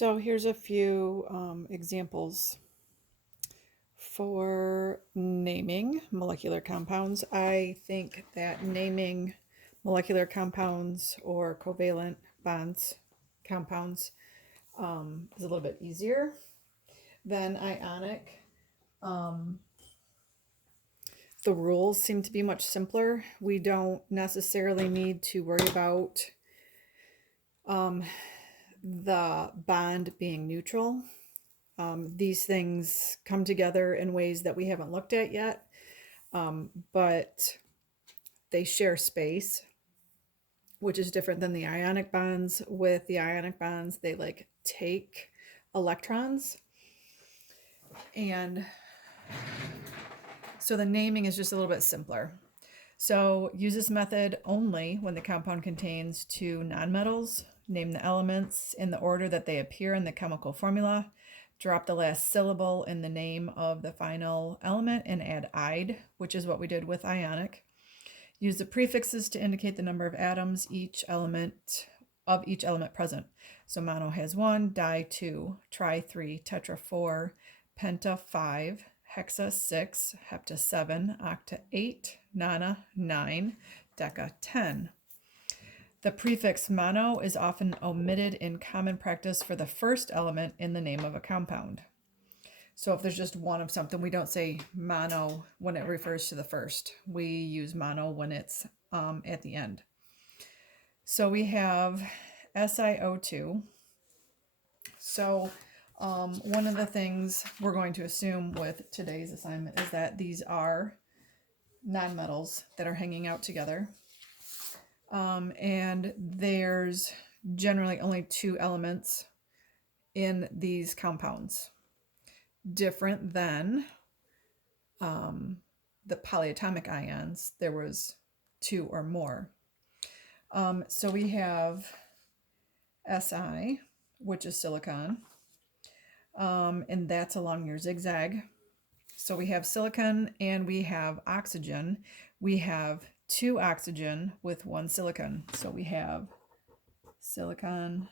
So here's a few examples for naming molecular compounds. I think that naming molecular compounds or covalent bonds compounds is a little bit easier than ionic. The rules seem to be much simpler. We don't necessarily need to worry about the bond being neutral. These things come together in ways that we haven't looked at yet, but they share space, which is different than the ionic bonds. With the ionic bonds, they like take electrons, and so the naming is just a little bit simpler. So use this method only when the compound contains two nonmetals. Name the elements in the order that they appear in the chemical formula. Drop the last syllable in the name of the final element and add "ide," which is what we did with ionic. Use the prefixes to indicate the number of atoms each element present. So mono has 1, di 2, tri 3, tetra 4, penta 5, hexa 6, hepta 7, octa 8, nona 9, deca 10. The prefix mono is often omitted in common practice for the first element in the name of a compound. So if there's just one of something, we don't say mono when it refers to the first. We use mono when it's at the end. So we have SiO2. So one of the things we're going to assume with today's assignment is that these are nonmetals that are hanging out together. And there's generally only two elements in these compounds, different than the polyatomic ions. There was two or more. So we have Si, which is silicon, and that's along your zigzag. So we have silicon and we have oxygen. We have two oxygen with one silicon. So we have silicon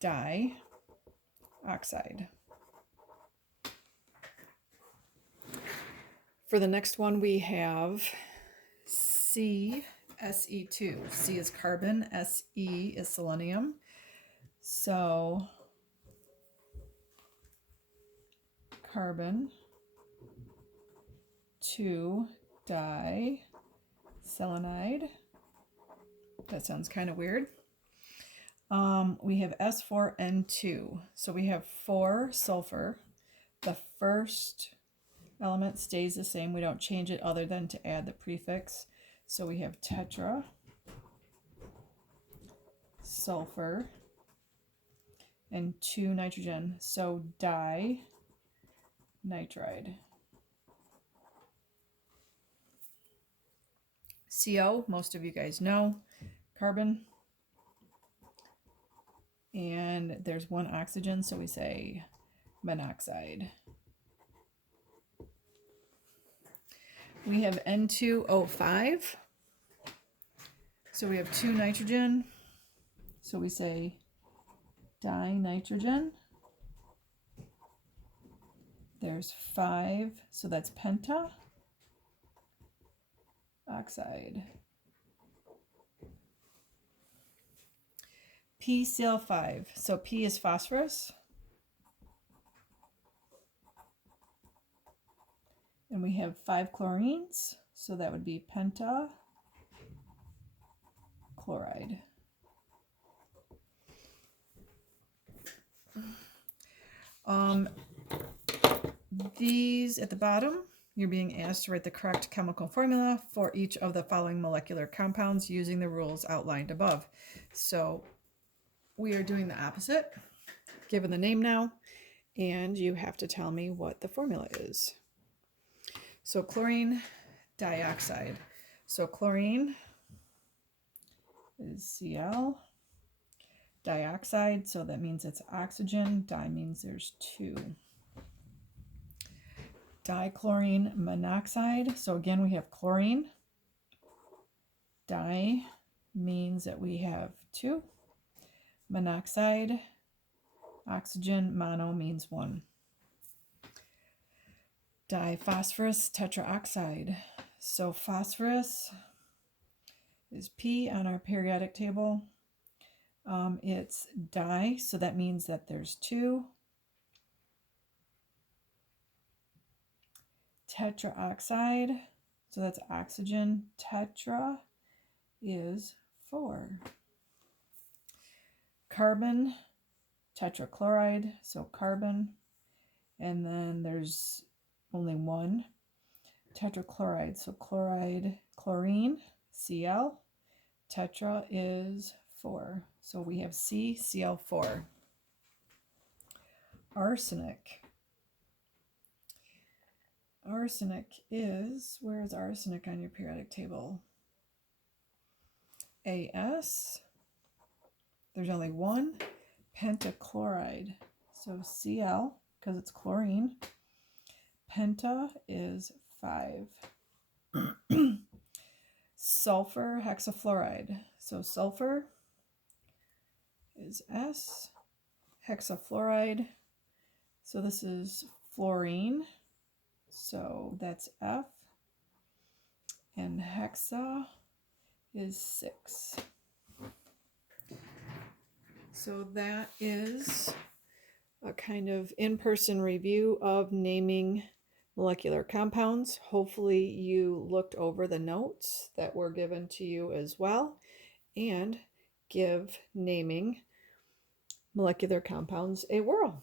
dioxide. For the next one, we have C, Se2. C is carbon, Se is selenium. So carbon 2-diselenide. That sounds kind of weird. We have S4N2. So we have 4 sulfur. The first element stays the same. We don't change it other than to add the prefix. So we have tetra, sulfur, and 2 nitrogen. So dinitride. CO, most of you guys know, carbon. And there's one oxygen, so we say monoxide. We have N2O5. So we have 2 nitrogen. So we say dinitrogen. There's 5, so that's penta oxide. PCl5. So P is phosphorus. And we have 5 chlorines, so that would be pentachloride. These at the bottom, you're being asked to write the correct chemical formula for each of the following molecular compounds using the rules outlined above. So we are doing the opposite, given the name now, and you have to tell me what the formula is. So chlorine dioxide. So chlorine is Cl. Dioxide, so that means it's oxygen. Di means there's 2. Dichlorine monoxide. So again, we have chlorine. Di means that we have 2. Monoxide Oxygen, mono means one. Diphosphorus tetraoxide. So phosphorus is P on our periodic table. It's di, so that means that there's two. Tetraoxide, so that's oxygen. Tetra is 4. Carbon, tetrachloride, so carbon. And then there's only one. Tetrachloride, so chloride, chlorine, Cl. Tetra is 4. So we have CCl4. Arsenic. Arsenic is, where is arsenic on your periodic table? As. There's only one. Pentachloride. So Cl, because it's chlorine. Penta is 5. Sulfur hexafluoride. So sulfur is S. Hexafluoride. So this is fluorine. So that's F. And hexa is 6. So that is a kind of in-person review of naming molecular compounds. Hopefully you looked over the notes that were given to you as well and give naming molecular compounds a whirl.